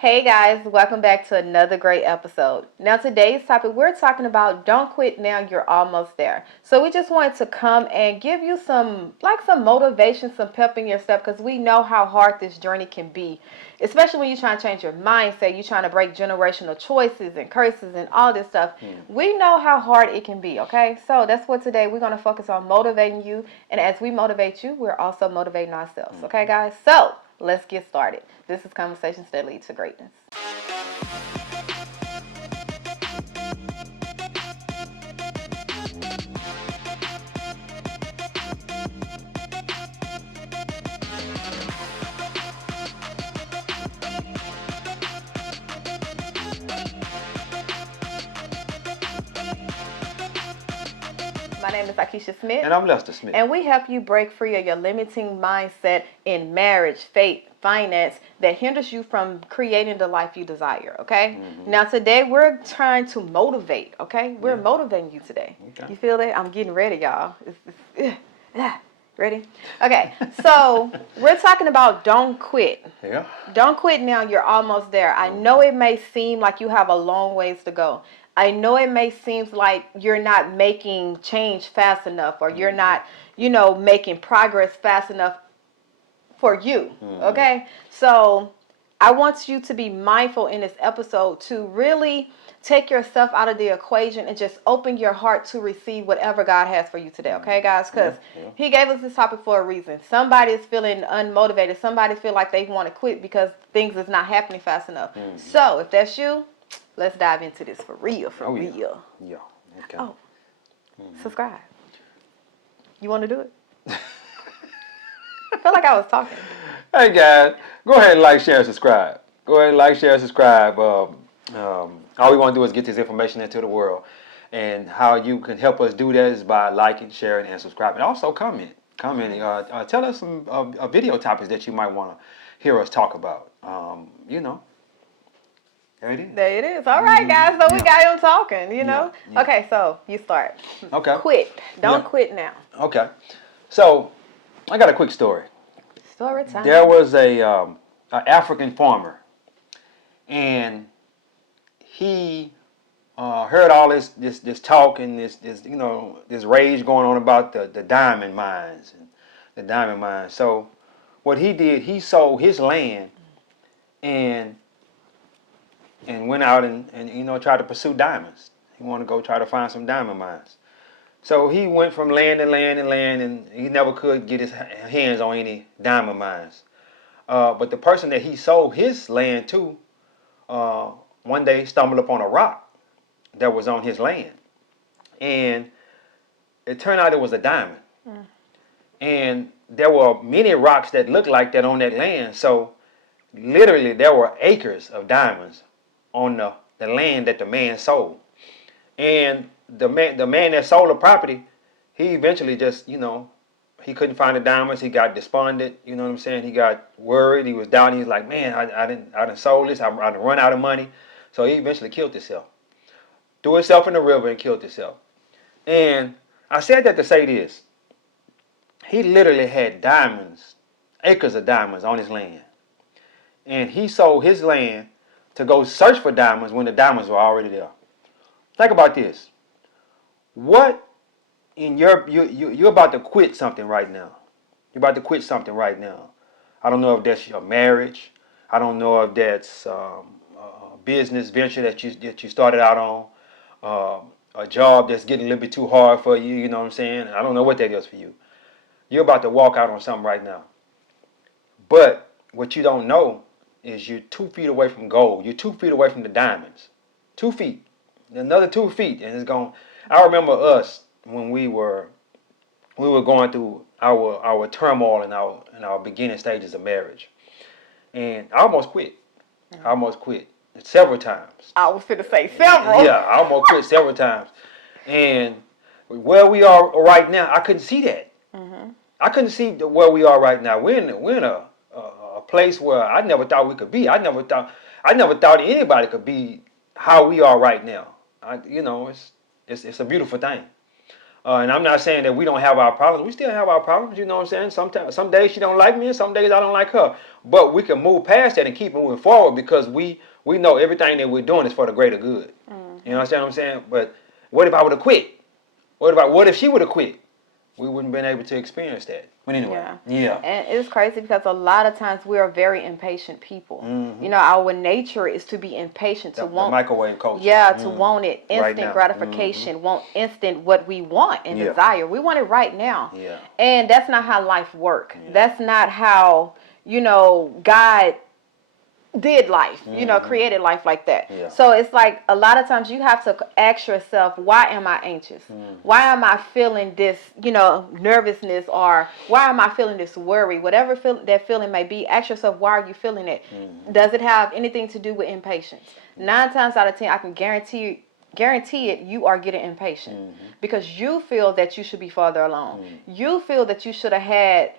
Hey guys, welcome back to another great episode. Now, today's topic we're talking about don't quit now, you're almost there. So, we just wanted to come and give you some motivation, some pep in your step because we know how hard this journey can be, especially when you're trying to change your mindset, you're trying to break generational choices and curses and all this stuff. We know how hard it can be, okay? So, that's what today we're going to focus on motivating you. And as we motivate you, we're also motivating ourselves, okay, guys? So, let's get started. This is Conversations That Lead to Greatness. My name is Akeisha Smith. And I'm Lester Smith. And we help you break free of your limiting mindset in marriage, faith, finance that hinders you from creating the life you desire, okay? Now, today we're trying to motivate, okay? We're motivating you today. Okay. You feel that? I'm getting ready, y'all. Ready? Okay, so we're talking about don't quit. Yeah. Don't quit now, you're almost there. I know it may seem like you have a long ways to go. I know it may seem like you're not making change fast enough or you're not, making progress fast enough for you, okay? So I want you to be mindful in this episode to really take yourself out of the equation and just open your heart to receive whatever God has for you today, okay, guys? Because He gave us this topic for a reason. Somebody is feeling unmotivated. Somebody feel like they want to quit because things is not happening fast enough. So if that's you, let's dive into this for real, real. Yeah. Okay. Oh, subscribe. You want to do it? I feel like I was talking. Hey guys, go ahead and like, share, and subscribe. Go ahead and like, share, and subscribe. All we want to do is get this information into the world, and how you can help us do that is by liking, sharing, and subscribing. Also, comment. Tell us some video topics that you might want to hear us talk about. There it is. There it is. All right, guys. So we got him talking, Yeah. Okay, so you start. Okay. Quit. Don't quit now. Okay. So, I got a quick story. Story time. There was a African farmer, and he heard all this talk and this rage going on about the diamond mines and the diamond mines. So what he did, he sold his land and went out and tried to pursue diamonds. He wanted to go try to find some diamond mines. So he went from land to land and land, and he never could get his hands on any diamond mines. But the person that he sold his land to, one day stumbled upon a rock that was on his land. And it turned out it was a diamond. And there were many rocks that looked like that on that land. So literally there were acres of diamonds on the land that the man sold. And the man that sold the property, he eventually just, he couldn't find the diamonds. He got despondent. You know what I'm saying? He got worried. He was down. He was like, man, I done sold this. I done run out of money. So he eventually killed himself. Threw himself in the river and killed himself. And I said that to say this. He literally had diamonds, acres of diamonds on his land. And he sold his land to go search for diamonds when the diamonds were already there. Think about this. What in you're about to quit something right now. You're about to quit something right now. I don't know if that's your marriage. I don't know if that's a business venture that you started out on. A job that's getting a little bit too hard for you. You know what I'm saying? I don't know what that is for you. You're about to walk out on something right now. But what you don't know is you're 2 feet away from gold. You're 2 feet away from the diamonds. 2 feet. Another 2 feet, and it's gone. I remember us when we were going through our turmoil in our beginning stages of marriage, and I almost quit. I almost quit several times. I was going to say several. Yeah, I almost quit several times, and where we are right now, I couldn't see that. I couldn't see where we are right now. We're in a place where I never thought we could be. I never thought anybody could be how we are right now. It's a beautiful thing. And I'm not saying that we don't have our problems. We still have our problems, you know what I'm saying? Sometimes, some days she don't like me, and some days I don't like her. but we can move past that and keep moving forward because we know everything that we're doing is for the greater good. You understand what I'm saying? But what if I would have quit? What if she would have quit? We wouldn't have been able to experience that. But anyway, yeah. And it's crazy because a lot of times we are very impatient people. Mm-hmm. You know, our nature is to be impatient, to want the microwave culture. Yeah, to want it Right instant now. gratification, want instant what we want and desire. We want it right now. Yeah. And that's not how life works. Yeah. That's not how, you know, God did life, you know, created life like that. Yeah. So it's like a lot of times you have to ask yourself, why am I anxious? Why am I feeling this, you know, nervousness, or why am I feeling this worry? Whatever that feeling may be, ask yourself, why are you feeling it? Does it have anything to do with impatience? 9 times out of 10, I can guarantee it, you are getting impatient because you feel that you should be farther along. You feel that you should have had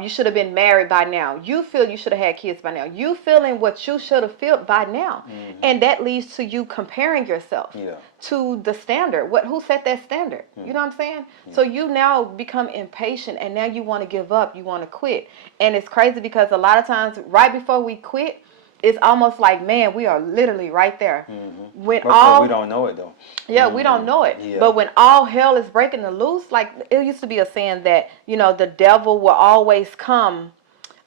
you should have been married by now. You feel you should have had kids by now. You feeling what you should have felt by now. And that leads to you comparing yourself to the standard. Who set that standard? You know what I'm saying? So you now become impatient and now you want to give up. You want to quit. And it's crazy because a lot of times right before we quit, it's almost like, man, we are literally right there. When But we don't know it though. Yeah, we don't know it. Yeah. But when all hell is breaking loose, like it used to be a saying that, you know, the devil will always come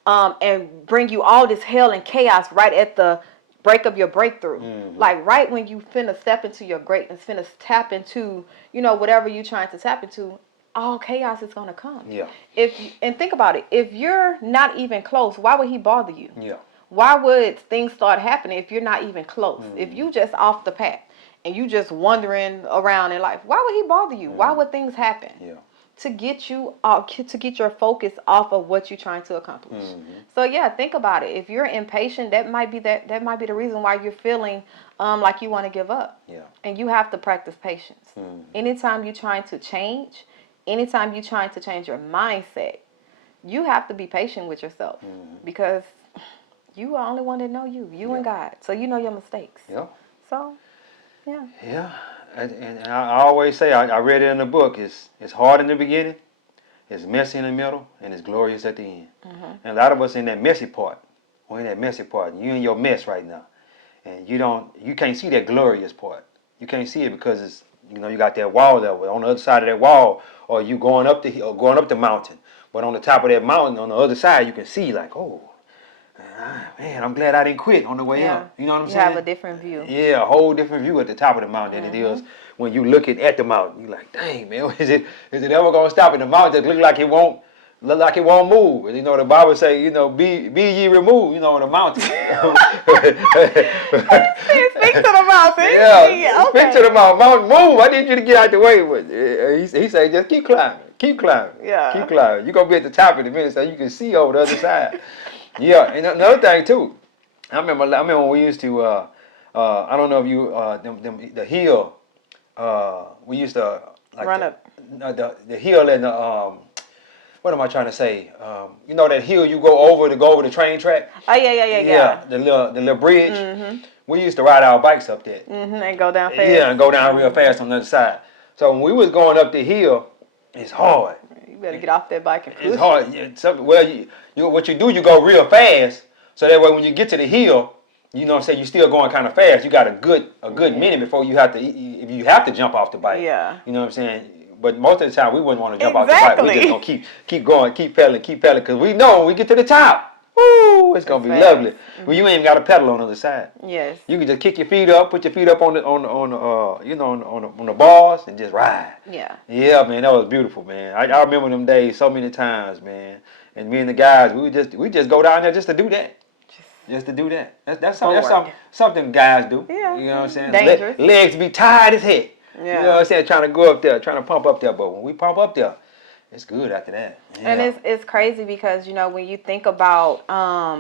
and bring you all this hell and chaos right at the break of your breakthrough. Like right when you finna step into your greatness, finna tap into, you know, whatever you're trying to tap into, all chaos is gonna come. Yeah. And think about it, if you're not even close, why would he bother you? Yeah. Why would things start happening if you're not even close? If you just off the path and you just wandering around in life, why would he bother you? Why would things happen? Yeah. To get you to get your focus off of what you're trying to accomplish. So yeah, think about it. If you're impatient, that might be the reason why you're feeling like you want to give up. Yeah. And you have to practice patience. Anytime you're trying to change, anytime you're trying to change your mindset, you have to be patient with yourself because you are the only one that know you and God. So you know your mistakes. Yeah. So, yeah. Yeah. And I always say, I read it in the book, it's hard in the beginning, it's messy in the middle, and it's glorious at the end. And a lot of us in that messy part. We're in that messy part. You in your mess right now. And you can't see that glorious part. You can't see it because it's, you know, you got that wall there. On the other side of that wall, or you going up the hill, going up the mountain. But on the top of that mountain, on the other side, you can see like, oh, man, I'm glad I didn't quit on the way up. You know what I'm saying? You have a different view. Yeah, a whole different view at the top of the mountain than it is when you looking at the mountain. You're like, dang, man, is it ever gonna stop in the mountain? It look like it won't move. And you know the Bible say, you know, be ye removed, you know, the mountain. Speak to the mountain. Yeah, Okay. speak to the mountain. Mountain, move. I need you to get out the way. But he say, just keep climbing. Keep climbing. Yeah. Keep climbing. You're gonna be at the top in a minute so you can see over the other side. Yeah, and another thing too, I remember when we used to, I don't know if you, the hill, we used to like Run up. The hill and the what am I trying to say? You know that hill you go over the train track? Oh yeah. The little bridge. We used to ride our bikes up that. And go down fast. Yeah, and go down real fast on the other side. So when we was going up the hill, it's hard. You better get off that bike and push. It's hard. Yeah, what you do, you go real fast. So that way when you get to the hill, you know what I'm saying, you're still going kind of fast. You got a good minute before you have to, if you have to jump off the bike. Yeah. You know what I'm saying? But most of the time we wouldn't want to jump off the bike. We just gonna keep going, keep pedaling, because we know when we get to the top, woo, it's gonna be lovely. Well, you ain't got to pedal on the other side. Yes. You can just kick your feet up, put your feet up on the bars and just ride. Yeah. Yeah, man, that was beautiful, man. I remember them days so many times, man. And me and the guys, we just go down there just to do that. Just to do that. That's something guys do. Yeah. You know what I'm saying? Dangerous. Legs be tired as heck. Yeah. You know what I'm saying? Trying to go up there, trying to pump up there. But when we pump up there, it's good after that. Yeah. And it's crazy because, you know, when you think about what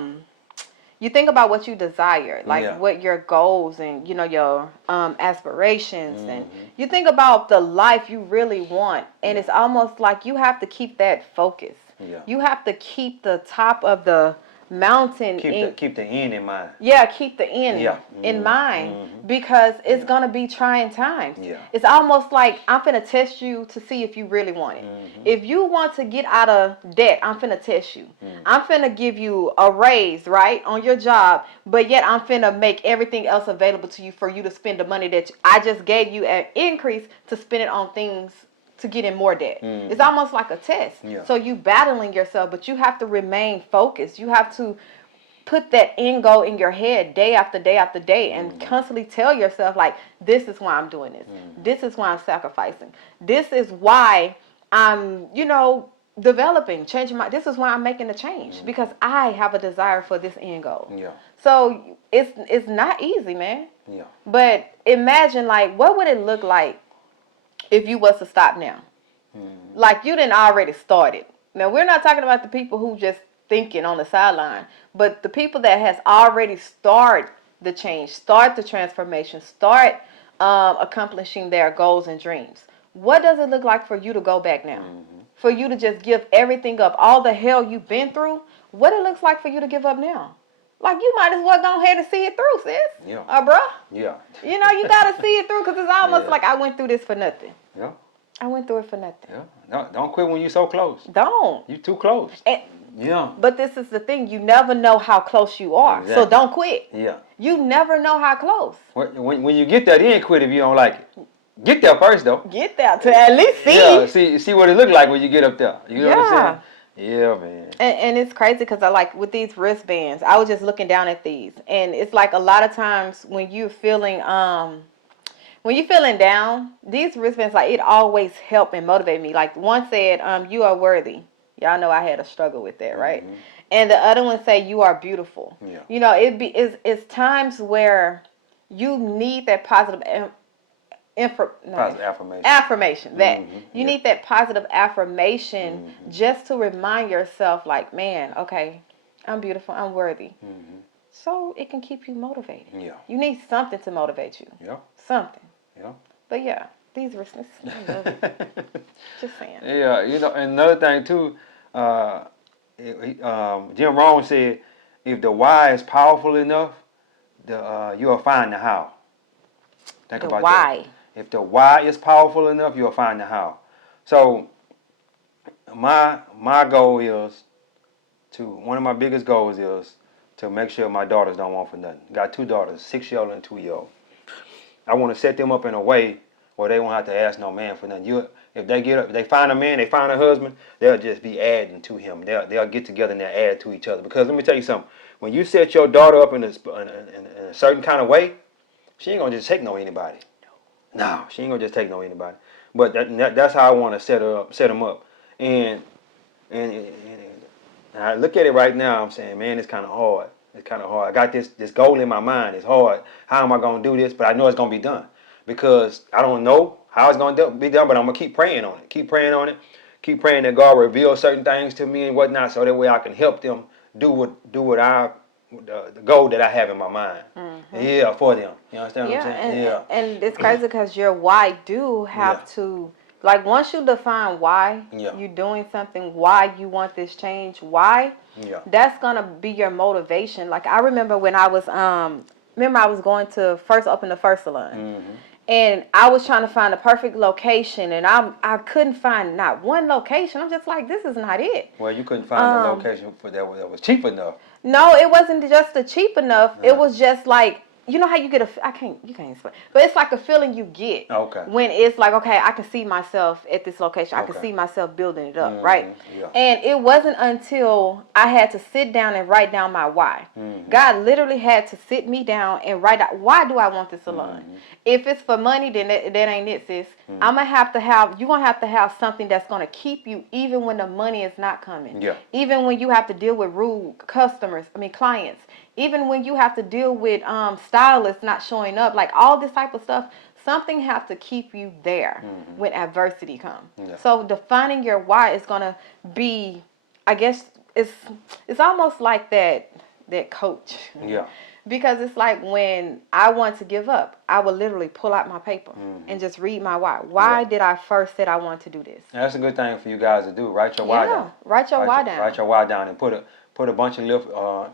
you desire, like what your goals and, you know, your aspirations, and you think about the life you really want, and it's almost like you have to keep that focus. Yeah. You have to keep the top of the mountain Keep the end in mind. yeah, keep the end Yeah. in mind because it's gonna be trying times. Yeah. It's almost like I'm finna test you to see if you really want it. If you want to get out of debt, I'm finna test you. I'm finna give you a raise, right, on your job, but yet I'm finna make everything else available to you for you to spend the money that I just gave you an increase to spend it on things to get in more debt. It's almost like a test. Yeah. So you battling yourself, but you have to remain focused. You have to put that end goal in your head day after day after day and constantly tell yourself, like, this is why I'm doing this. This is why I'm sacrificing. This is why I'm, developing, changing this is why I'm making the change because I have a desire for this end goal. Yeah. So it's not easy, man. Yeah. But imagine, like, what would it look like if you was to stop now? Like, you didn't already started. Now, we're not talking about the people who just thinking on the sideline, but the people that has already started the change, start the transformation, start accomplishing their goals and dreams. What does it look like for you to go back now? For you to just give everything up, all the hell you've been through, what it looks like for you to give up now? Like, you might as well go ahead and see it through, sis. Yeah. Bruh. Yeah. You gotta see it through because it's almost like I went through this for nothing. Yeah. I went through it for nothing. Yeah. No, don't quit when you're so close. Don't. You too close. Yeah. But this is the thing. You never know how close you are. Exactly. So don't quit. Yeah. You never know how close. When you get there, then quit if you don't like it. Get there first, though. Get there to at least see. Yeah, see what it look like when you get up there. You know what I'm saying? Yeah, man. And it's crazy because I like with these wristbands, I was just looking down at these. And it's like a lot of times when you're feeling down, these wristbands, like, it always help and motivate me. Like, one said, you are worthy. Y'all know I had a struggle with that, right? And the other one say, you are beautiful. Yeah. It's times where you need that positive affirmation. That you need that positive affirmation just to remind yourself, like, man, okay, I'm beautiful, I'm worthy. So it can keep you motivated. Yeah. You need something to motivate you. Yeah. Something. Yeah. But yeah, these were just saying. Yeah, and another thing too, Jim Rohn said, if the why is powerful enough, you'll find the how. Think about why. that. If the why is powerful enough, you'll find the how. So my goal is one of my biggest goals is to make sure my daughters don't want for nothing. Got 2 daughters, 6-year-old and 2-year-old. I want to set them up in a way where they won't have to ask no man for nothing. If they find a man, they find a husband, they'll just be adding to him. They'll get together and they'll add to each other. Because let me tell you something. When you set your daughter up in a certain kind of way, she ain't gonna just take no anybody. No, she ain't gonna just take no anybody. But that's how I want to set them up. And I look at it right now. I'm saying, man, it's kind of hard. It's kind of hard. I got this goal in my mind. It's hard. How am I gonna do this? But I know it's gonna be done because I don't know how it's gonna be done. But I'm gonna keep praying on it. Keep praying on it. Keep praying that God reveal certain things to me and whatnot, so that way I can help them do the goal that I have in my mind. Yeah, for them. You understand what I'm saying? And it's crazy because your why do have to, like, once you define why you're doing something, why you want this change, why, that's gonna be your motivation. Like, I remember when I was going to open the first salon. And I was trying to find the perfect location, and I couldn't find not one location. I'm just like, this is not it. Well, you couldn't find a location that was cheap enough. No, it wasn't just the cheap enough. It was just like, you know how you get you can't explain, but it's like a feeling you get when it's like, okay, I can see myself at this location. I can see myself building it up, right? Yeah. And it wasn't until I had to sit down and write down my why. God literally had to sit me down and write out, why do I want this salon? If it's for money, then that ain't it, sis. You're gonna have to have something that's gonna keep you even when the money is not coming. Yeah. Even when you have to deal with rude clients. Even when you have to deal with stylists not showing up, like all this type of stuff, something have to keep you there when adversity comes. Yeah. So defining your why is gonna be, I guess, it's almost like that coach. Yeah. Because it's like when I want to give up, I will literally pull out my paper and just read my why. Why did I first said I want to do this? And that's a good thing for you guys to do. Write your why down. Write your why down. Write your why down and put put a bunch of little.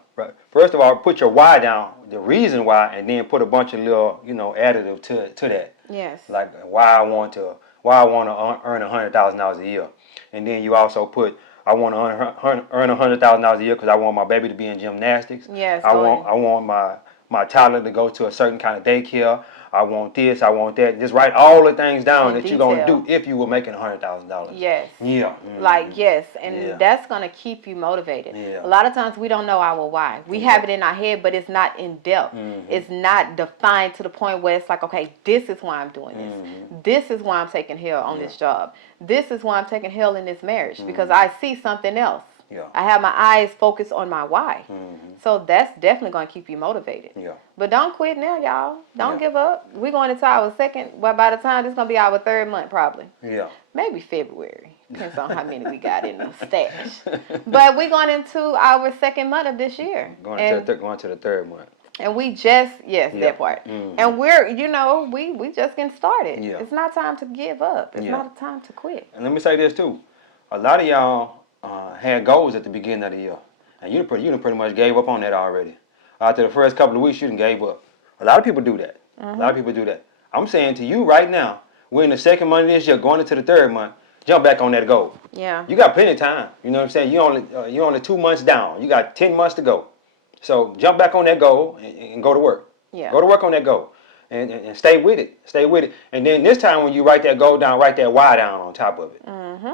First of all, put your why down, the reason why, and then put a bunch of little, additive to that. Yes. Like why I want to earn $100,000 a year, and then you also put I want to earn $100,000 a year because I want my baby to be in gymnastics. Yes. I want my toddler to go to a certain kind of daycare. I want this. I want that. Just write all the things down that you're gonna do if you were making $100,000. Yes. Yeah. Like yes, and that's gonna keep you motivated. Yeah. A lot of times we don't know our why. We have it in our head, but it's not in depth. It's not defined to the point where it's like, okay, this is why I'm doing this. This is why I'm taking hell on this job. This is why I'm taking hell in this marriage because I see something else. Yeah. I have my eyes focused on my why. So that's definitely going to keep you motivated. Yeah. But don't quit now, y'all. Don't give up. We're going into our second, well, by the time this is going to be our third month probably. Yeah. Maybe February. Depends on how many we got in the stash. But we're going into our second month of this year. Going to the third month. And we just, that part. And we're, we just getting started. Yeah. It's not time to give up. It's not a time to quit. And let me say this too. A lot of y'all had goals at the beginning of the year. And you done pretty much gave up on that already. After the first couple of weeks, you done gave up. A lot of people do that. A lot of people do that. I'm saying to you right now, we're in the second month of this year, going into the third month, jump back on that goal. Yeah. You got plenty of time. You know what I'm saying? You're only 2 months down. You got 10 months to go. So jump back on that goal and go to work. Yeah. Go to work on that goal. And stay with it. Stay with it. And then this time when you write that goal down, write that why down on top of it.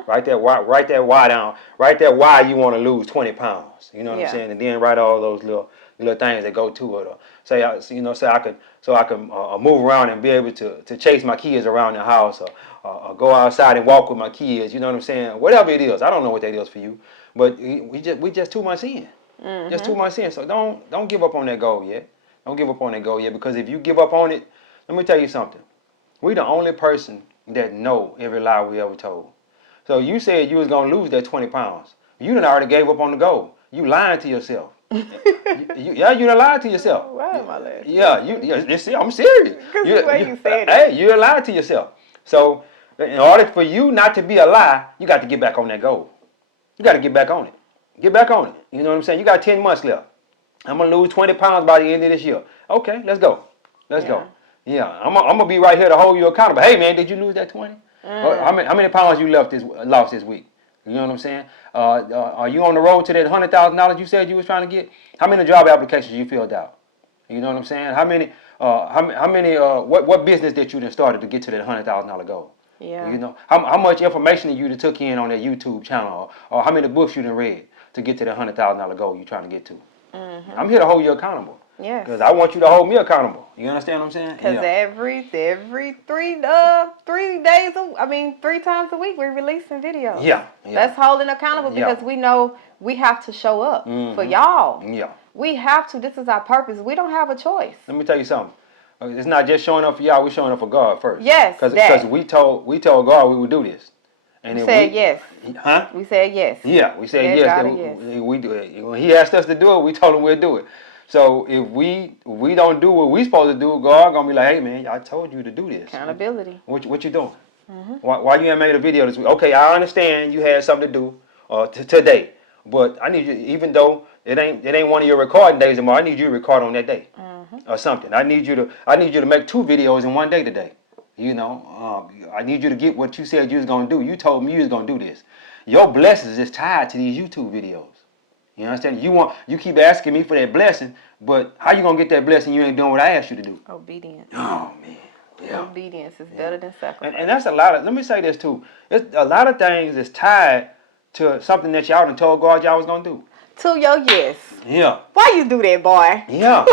Write that why down. Write that why you want to lose 20 pounds. You know what I'm saying? And then write all those little things that go to it. Or say I could move around and be able to chase my kids around the house or go outside and walk with my kids. You know what I'm saying? Whatever it is. I don't know what that is for you. But we just 2 months in. Just 2 months in. So don't give up on that goal yet. Don't give up on that goal yet, because if you give up on it, let me tell you something. We the only person that know every lie we ever told. So you said you was gonna lose that 20 pounds. You done already gave up on the goal. You lying to yourself. you done lied to yourself. Why am I laughing? Yeah, I'm serious. Because the way you said it. Hey, you lied to yourself. So in order for you not to be a lie, you got to get back on that goal. You got to get back on it. Get back on it. You know what I'm saying? You got 10 months left. I'm going to lose 20 pounds by the end of this year. Okay, let's go. Let's go. Yeah, I'm going to be right here to hold you accountable. Hey, man, did you lose that 20? How many pounds you lost this week? You know what I'm saying? Are you on the road to that $100,000 you said you was trying to get? How many job applications you filled out? You know what I'm saying? What business that you done started to get to that $100,000 goal? Yeah. You know, how much information you took in on that YouTube channel, or how many books you done read to get to that $100,000 goal you're trying to get to? I'm here to hold you accountable. Yes. Because I want you to hold me accountable. You understand what I'm saying? Because every 3 times a week we're releasing videos. Yeah. That's holding accountable because we know we have to show up for y'all. Yeah. We have to. This is our purpose. We don't have a choice. Let me tell you something. It's not just showing up for y'all. We're showing up for God first. Yes. Because we told God we would do this. And we said yes. Huh? We said yes. Yeah, we said yes. We do it. When He asked us to do it, we told Him we'll do it. So if we don't do what we supposed to do, God gonna be like, hey man, I told you to do this. Accountability. What you doing? Why you ain't made a video this week? Okay, I understand you had something to do today, but I need you, even though it ain't one of your recording days anymore, I need you to record on that day or something. I need you to make 2 videos in one day today. You know, I need you to get what you said you was gonna do. You told me you was gonna do this. Your blessings is tied to these YouTube videos. You understand? You keep asking me for that blessing, but how you gonna get that blessing? You ain't doing what I asked you to do. Obedience. Oh man. Yeah. Obedience is better than sacrifice. And that's a lot of. Let me say this too. It's a lot of things is tied to something that y'all done told God y'all was gonna do. To your yes. Yeah. Why you do that, boy? Yeah.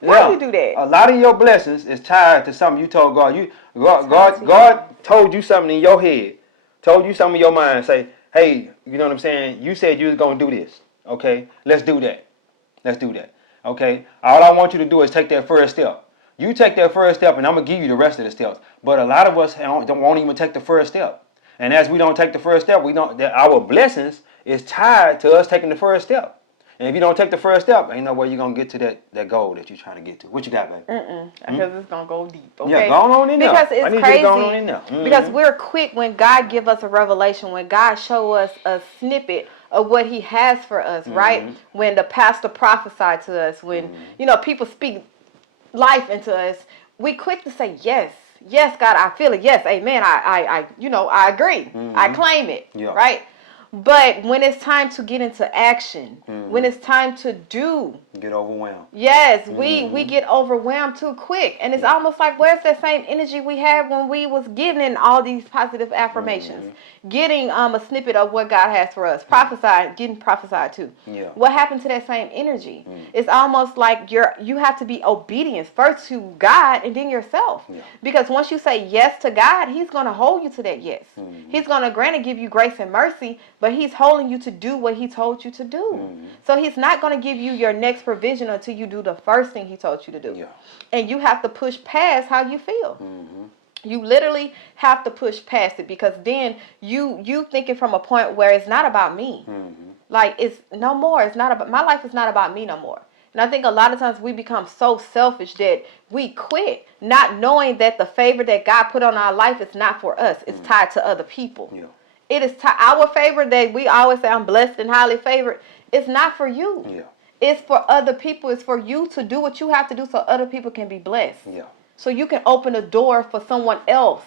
Why you do that? A lot of your blessings is tied to something you told God. God told you something in your head, told you something in your mind. Say, hey, you know what I'm saying? You said you was gonna do this. Okay, let's do that. Let's do that. Okay, all I want you to do is take that first step. You take that first step, and I'm gonna give you the rest of the steps. But a lot of us won't even take the first step. And as we don't take the first step, our blessings is tied to us taking the first step. And if you don't take the first step, ain't no way you're gonna get to that goal that you're trying to get to. What you got, baby? Because it's gonna go deep. Okay. Yeah, go on in there. Because it's I need crazy. you to go on in there. Because we're quick when God give us a revelation, when God show us a snippet of what He has for us, right? When the pastor prophesied to us, when people speak life into us, we quick to say yes. Yes, God, I feel it. Yes, amen. I agree. I claim it. Yeah. Right? But when it's time to get into action, when it's time to do, get overwhelmed. Yes, we get overwhelmed too quick. And it's almost like, where's that same energy we had when we was getting all these positive affirmations, getting a snippet of what God has for us, getting prophesied to. Yeah. What happened to that same energy? It's almost like you have to be obedient first to God and then yourself. Yeah. Because once you say yes to God, He's going to hold you to that yes. He's going to grant and give you grace and mercy, but He's holding you to do what He told you to do. So He's not going to give you your next provision until you do the first thing He told you to do. Yeah. And you have to push past how you feel. You literally have to push past it, because then you thinking from a point where it's not about me. Like, it's no more. It's not about my life. Is not about me no more. And I think a lot of times we become so selfish that we quit, not knowing that the favor that God put on our life is not for us. It's tied to other people. Yeah. It is our favor that we always say, I'm blessed and highly favored. It's not for you. Yeah. It's for other people. It's for you to do what you have to do so other people can be blessed. Yeah. So you can open a door for someone else.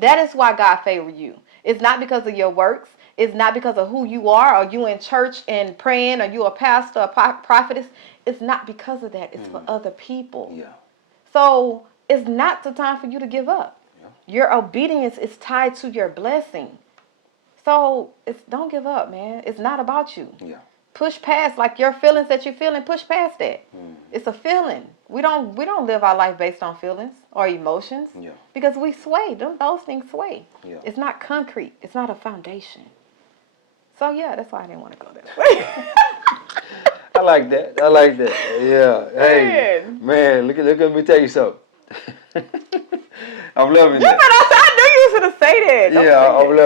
That is why God favored you. It's not because of your works. It's not because of who you are, or you in church and praying, or you a pastor, a prophetess. It's not because of that. It's for other people. Yeah. So it's not the time for you to give up. Yeah. Your obedience is tied to your blessing. So don't give up, man. It's not about you. Yeah. Push past, like, your feelings that you're feeling. Push past that. It's a feeling. We don't live our life based on feelings or emotions. Yeah. Because we sway. Those things sway. Yeah. It's not concrete. It's not a foundation. So yeah, that's why I didn't want to go that way. I like that. Yeah. Hey, man, look at me tell you something. I'm loving that. I knew you was gonna say that. I'm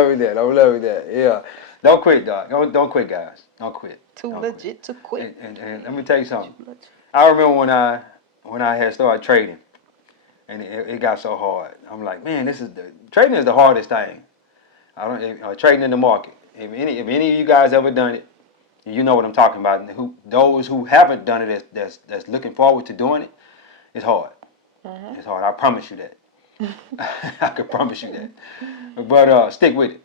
loving that. Yeah. Don't quit, dog. Don't quit, guys. Don't quit. Too legit to quit. And let me tell you something. I remember when I had started trading, and it got so hard. I'm like, man, trading is the hardest thing. Trading in the market. If any of you guys ever done it, you know what I'm talking about. And those who haven't done it, that's looking forward to doing it, it's hard. It's hard. I promise you that. I can promise you that. But stick with it.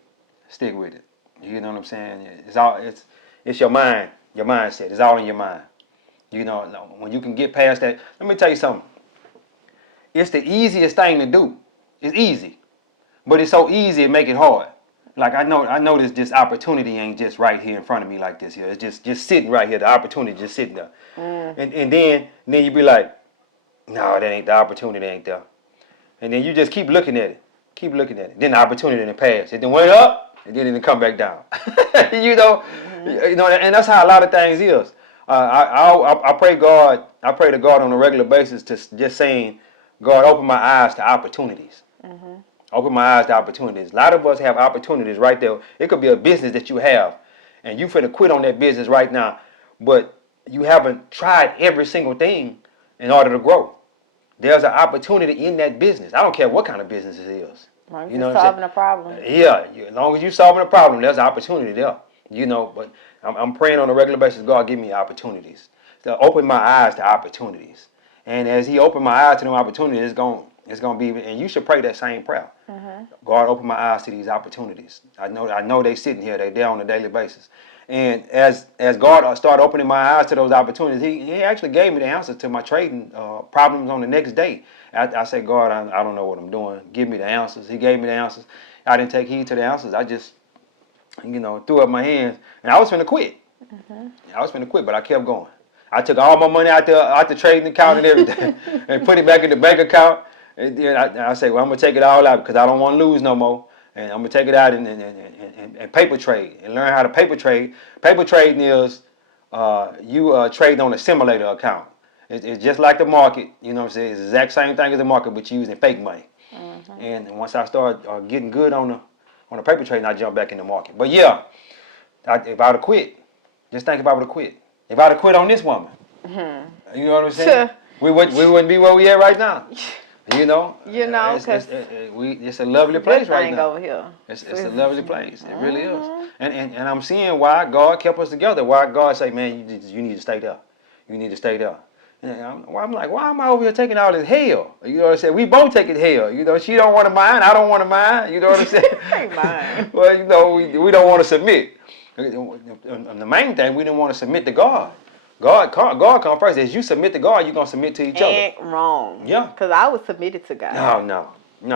Stick with it. You know what I'm saying? It's your mind, your mindset. It's all in your mind. You know, when you can get past that. Let me tell you something. It's the easiest thing to do. It's easy, but it's so easy it make it hard. Like, I know this opportunity ain't just right here in front of me like this here. It's just sitting right here. The opportunity just sitting there. And then you be like, no, that ain't the opportunity, ain't there. And then you just keep looking at it. Keep looking at it. Then the opportunity didn't pass. It then went up, and then it didn't come back down. you know, and that's how a lot of things is. I pray God. I pray to God on a regular basis, to just saying, God, open my eyes to opportunities. Open my eyes to opportunities. A lot of us have opportunities right there. It could be a business that you have, and you finna quit on that business right now, but you haven't tried every single thing in order to grow. There's an opportunity in that business. I don't care what kind of business it is. Right, you know, solving a problem. Yeah, as long as you're solving a problem, there's an opportunity there. You know, but I'm praying on a regular basis, God, give me opportunities. To open my eyes to opportunities. And as He opened my eyes to them opportunities, it's gonna be, and you should pray that same prayer. God, open my eyes to these opportunities. I know they sitting here, they there on a daily basis. And as God started opening my eyes to those opportunities, He actually gave me the answer to my trading problems on the next day. I said, God, I don't know what I'm doing. Give me the answers. He gave me the answers. I didn't take heed to the answers. I just, threw up my hands, and I was finna quit. I was finna quit, but I kept going. I took all my money out the trading account and everything, and put it back in the bank account. And then I say, well, I'm gonna take it all out because I don't want to lose no more. And I'm gonna take it out and paper trade and learn how to paper trade. Paper trading is you trade on a simulator account. It's just like the market. You know what I'm saying? It's the exact same thing as the market, but you're using fake money. And once I start getting good on the paper trading, I jump back in the market. But yeah, if I would have quit, just think if I would have quit. If I'd have quit on this woman, you know what I'm saying? we wouldn't be where we at right now. You know, it's a lovely place right now. Over here. It's a lovely place. It really is. And I'm seeing why God kept us together. Why God say, man, you need to stay there. You need to stay there. And I'm like, why am I over here taking all this hell? You know what I'm saying? We both taking hell. You know, she don't want to mind. I don't want to mind. You know what I'm saying? Ain't mine. Well, you know, we don't want to submit. And the main thing, we didn't want to submit to God. God come first. As you submit to God, you're gonna submit to each other. Ain't wrong. Yeah. Because I was submitted to God. No.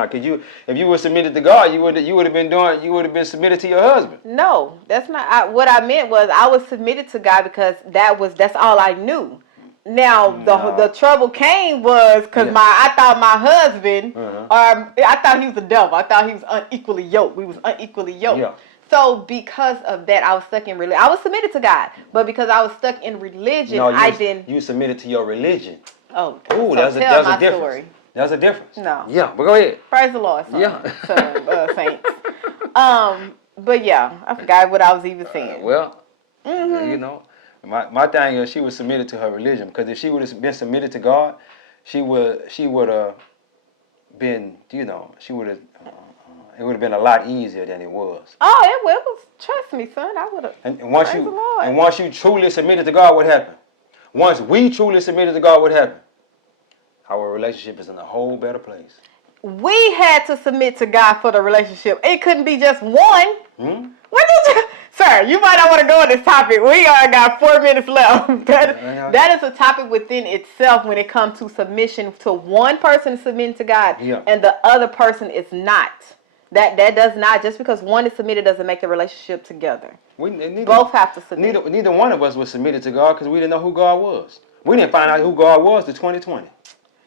Cause if you were submitted to God, you would have been submitted to your husband. No, that's not. What I meant was I was submitted to God because that's all I knew. Now the trouble came was because I thought my husband, I thought he was the devil. I thought he was unequally yoked. We was unequally yoked. Yeah. So because of that, I was stuck in religion. I was submitted to God, but because I was stuck in religion, I didn't. You submitted to your religion. Oh, ooh, so that's a difference. Story. There's a difference. No. Yeah, but go ahead. Praise the Lord, son. Yeah. Saints. But yeah, I forgot what I was even saying. You know, my thing is she was submitted to her religion, because if she would have been submitted to God, she would have been, you know, it would have been a lot easier than it was. Oh, it was. Trust me, son. I would have. And once you truly submitted to God, what happened? Once we truly submitted to God, what happened? Our relationship is in a whole better place. We had to submit to God for the relationship. It couldn't be just one. What did you, sir? You might not want to go on this topic. We already got 4 minutes left. That is a topic within itself when it comes to submission to one person submitting to God and the other person is not. That does not, just because one is submitted doesn't make the relationship together. Both have to submit. Neither one of us was submitted to God because we didn't know who God was. We didn't find out who God was to 2020.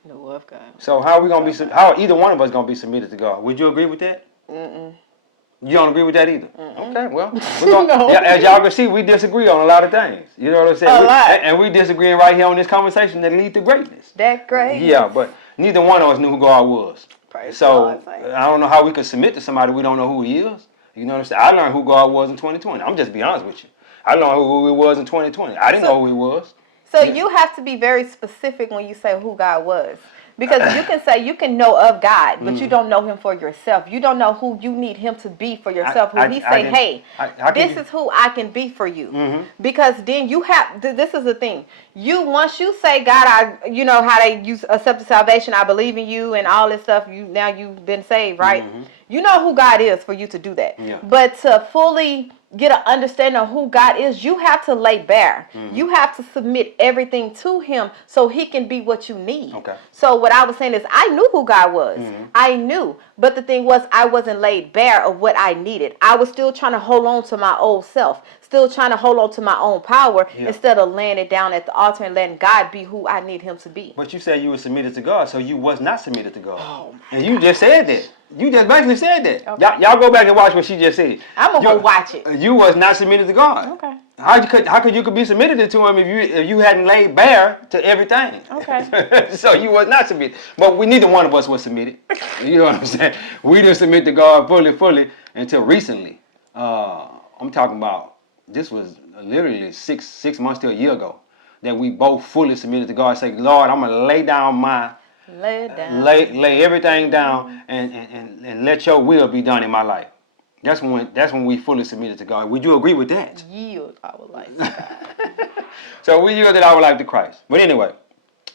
No of God. So how are we gonna be? How are either one of us gonna be submitted to God? Would you agree with that? You don't agree with that either. Okay, well, no. As y'all can see, we disagree on a lot of things. You know what I'm saying? A lot. And we disagreeing right here on this conversation that lead to greatness. That great. Yeah, but neither one of us knew who God was. Praise so God, I don't know how we could submit to somebody we don't know who he is. You know what I'm saying? I learned who God was in 2020. I'm just be honest with you. I learned who he was in 2020. I didn't know who he was. So you have to be very specific when you say who God was. Because you can say you can know of God, but you don't know him for yourself. You don't know who you need him to be for yourself. When he say, hey, this is who I can be for you. Because then you have, this is the thing. Once you say, God, you know how they use accepted salvation, I believe in you and all this stuff, now you've been saved, right? You know who God is for you to do that. Yeah. But to fully get an understanding of who God is, you have to lay bare. You have to submit everything to him so he can be what you need. Okay. So what I was saying is I knew who God was. I knew. But the thing was I wasn't laid bare of what I needed. I was still trying to hold on to my old self. Still trying to hold on to my own power instead of laying it down at the altar and letting God be who I need him to be. But you said you were submitted to God, so you was not submitted to God. Oh, and you just said that. You just basically said that. Okay. Y'all go back and watch what she just said. I'm gonna go watch it. You was not submitted to God. Okay. How could you be submitted to him if you hadn't laid bare to everything? Okay. So you was not submitted. But neither one of us was submitted. You know what I'm saying? We didn't submit to God fully until recently. I'm talking about this was literally six months to a year ago that we both fully submitted to God and say, Lord, I'm gonna lay down lay everything down and let your will be done in my life. That's when we fully submitted to God. Would you agree with that? Yield our life to God. So we yielded our life to Christ. But anyway,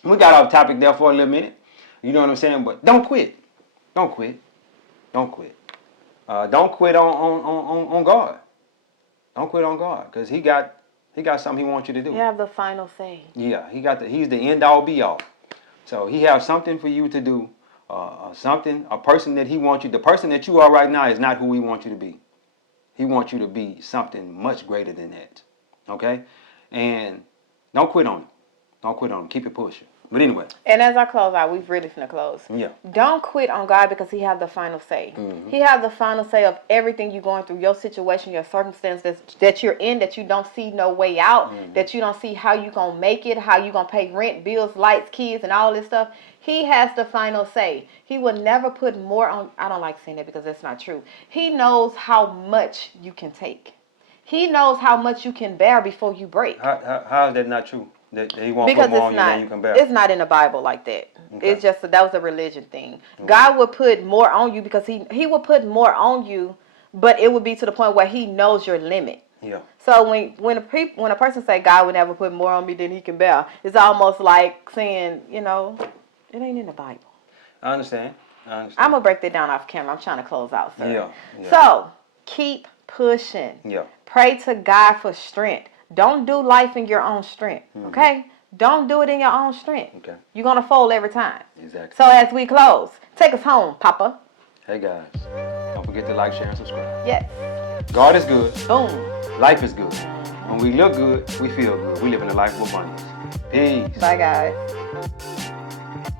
we got off topic there for a little minute. You know what I'm saying? But don't quit. Don't quit. Don't quit. Don't quit on God. Don't quit on God, because he got something he wants you to do. You have the final say. Yeah, he's the end all be all. So he has something for you to do, a person that he wants you. The person that you are right now is not who he wants you to be. He wants you to be something much greater than that. Okay? And don't quit on it. Don't quit on it. Keep it pushing. But anyway. And as I close out, we've really finna close. Yeah. Don't quit on God because he have the final say. He have the final say of everything you're going through, your situation, your circumstances that you're in, that you don't see no way out, that you don't see how you gonna make it, how you gonna pay rent, bills, lights, kids, and all this stuff. He has the final say. He will never put more on. I don't like saying that because that's not true. He knows how much you can take. He knows how much you can bear before you break. How is that not true? That he won't Because put more it's on you not, than you can bear. it's not in the Bible like that. Okay. It's just that was a religion thing. God would put more on you because he would put more on you, but it would be to the point where he knows your limit. Yeah. So when a person say God would never put more on me than he can bear, it's almost like saying, you know, it ain't in the Bible. I understand. I'm gonna break that down off camera. I'm trying to close out, sir. Yeah. So keep pushing. Yeah. Pray to God for strength. Don't do life in your own strength. Okay? Don't do it in your own strength. Okay. You're gonna fold every time. Exactly. So as we close, take us home, Papa. Hey guys, don't forget to like, share, and subscribe. Yes. God is good. Boom. Life is good. When we look good, we feel good. We live in a life of abundance. Peace. Bye, guys.